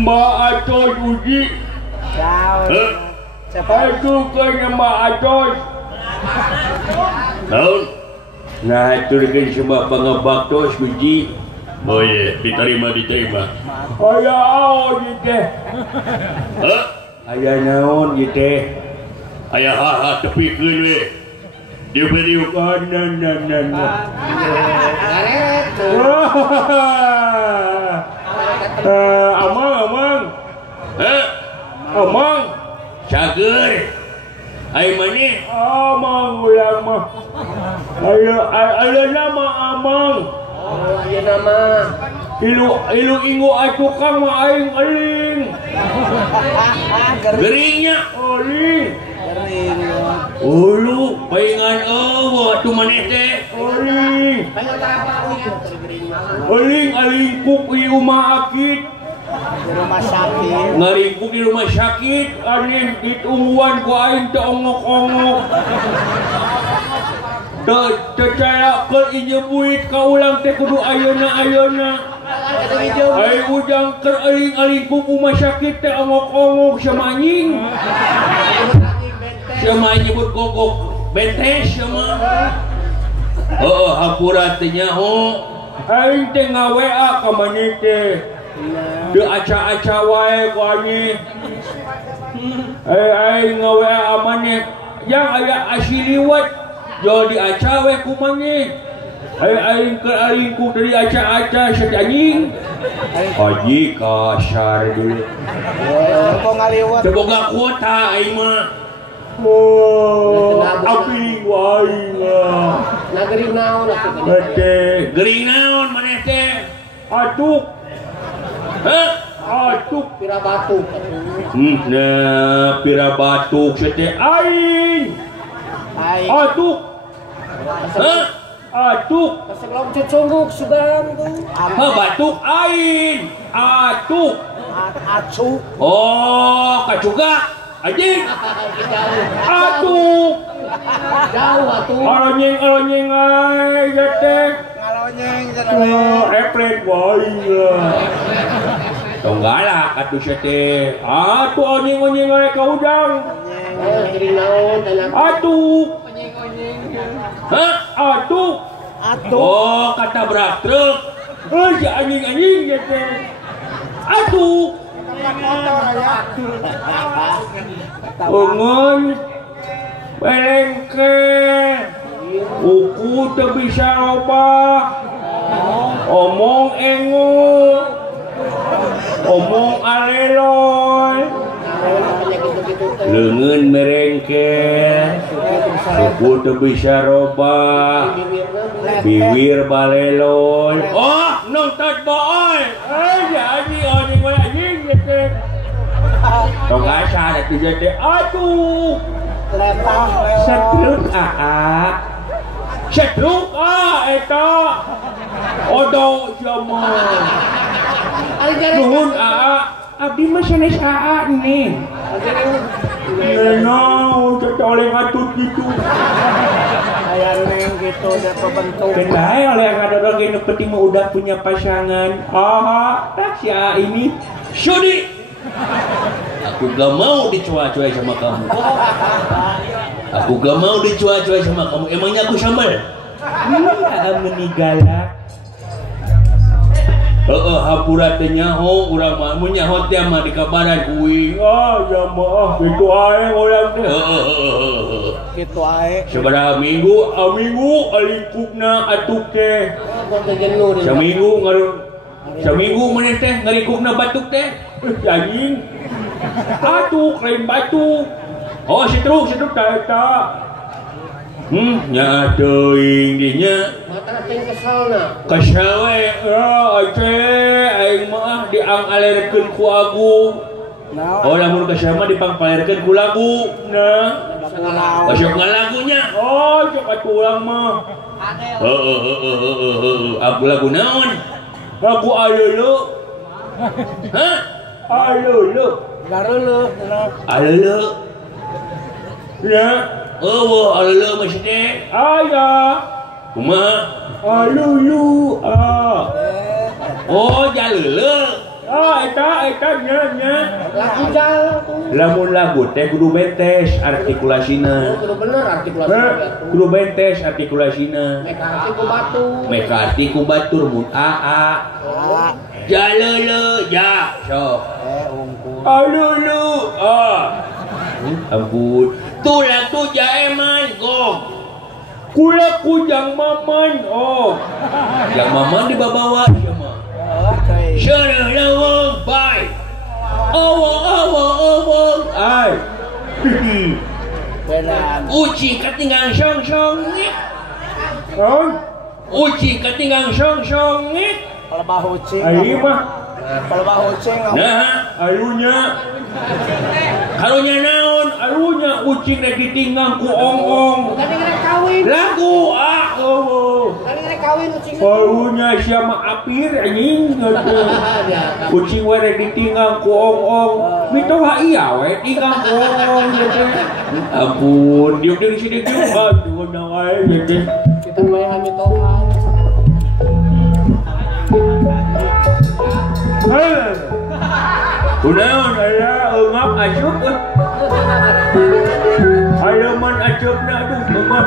Mbak Atos uji. Itu kena Mbak Atos. Tahu? Nah itu dengan sebab pengebak tos uji. Oh iya, diterima. Ayah naon gitu. Ayah naon gitu. Ayah haha tepikeun we. Diu kanan. Amang. Amang. Cager. Ai mani? Amang ulang mah. Ayo nama Amang. Oh, iya nama. Ilu ingu atukang mah aing eling. Geringnya eling. Ulu paingan atuh maneh teh. Eling kuk ieu mah akid. Di rumah sakit. Ngaringkuk di rumah sakit aneh ditungguan ku aing teh ongok-ongok. Cara ke injebuit ka ulang teh kudu ayeuna. Ai ujang keur aling-aling ku rumah sakit teh ongok-ongok sama anjing. Sama nyebut gogok bentes sama. Heueuh hampura teh nyaho. Aing teh ngaWA ka maneh teh. Teu aca-aca wae ku anjing. Aing ngaWA amaneh yang aya asiliwat. Jol di aca we kumangnya aing ke aingku dari aca-aca si anjing haji kasar dulu seboga kuota aing mah api waing nah gering naon gering naon maneh teh atuk atuk pira batuk nah pira batuk teh aing atuk atuk kaseglong cucunguk sugan tuh batuk aing atuk acuk oh kacuga anjing atuk jauh atuh alonyeng ay teh ngalonyeng epret wae tong galak atuh teh atuh onyeng ay ka udang atuk atuk. Oh, kata berak truk. Si anjing gitu. Atuk. Ungun. Belengke. Uku teu bisa loba. Omong engu. Omong aleloy. Leungeun merengke. Suku teu bisa robah. Bibir baleloy. Oh, nonton boy. Anjing we anjing gitu. Tong asa atuh teh. Aduh. Setruk Setruk eta. Odo sama. Nuhun abdi mah sanes nih. Neng, kita oleh ngatut gitu. Kayak neng gitu, udah kebentuk. Kita oleh ngadodol gini penting mah udah punya pasangan. Si A ini Sudi. Aku gak mau dicuai-cuai sama kamu. Aku gak mau dicuai-cuai sama kamu. Emangnya aku sambal? Meninggalak. Hampura teh nyaho urang mah mun nyaho teh mah dikabaran kuing ya mah kitu ae urang teh kitu ae sabaraha minggu alingkukna atuk teh saminggu maneh teh ngalingkukna batuk teh anjing atuk lain batuk sitruk eta nya teuing dinya mata teh kesalna kesal we aing mah diang-alerkeun ku agung lamun kesal mah dipangpalerkeun ku lagu masuk ngalagunya cok atuh urang mah aku lagu naon lagu ayeuleu ayeuleu gareuleu ayeuleu ya alulu maksudnya ayah kumaha alulu jalele eta nya. Lagu jal tuh. Lamun lagu teh kudu bentes artikulasina. Kudu bener artikulasi Kudu bentes artikulasina. Meka arti ku batur. Mun aa. Jalele ja sok. Ungkul. Alulu ampun. Tulah tu jaeman gong. Kula kujang maman Yang maman dibawa sama. Syarah lawang bai. Awang ai. Benar. Uci katinggang song Uci katinggang song Kalau bahu cing. Ai mah. Kalau bahu cing. Nah, alunya naon, alunya ucing na ditinggang ku ong-ong. Tadi ngerek kawin. Lagu Tadi ngerek kawin ucing. alunya siapa apir anjing ucing we rek ditinggang ku ong-ong. Mitoha iya we tinggang ku ong gitu. Ampun, diuk di sini diuk. Aduh, na wae gitu. Kita main mitoha. Udah, saya ngap acup. Ayo man acup na aduh, ngap.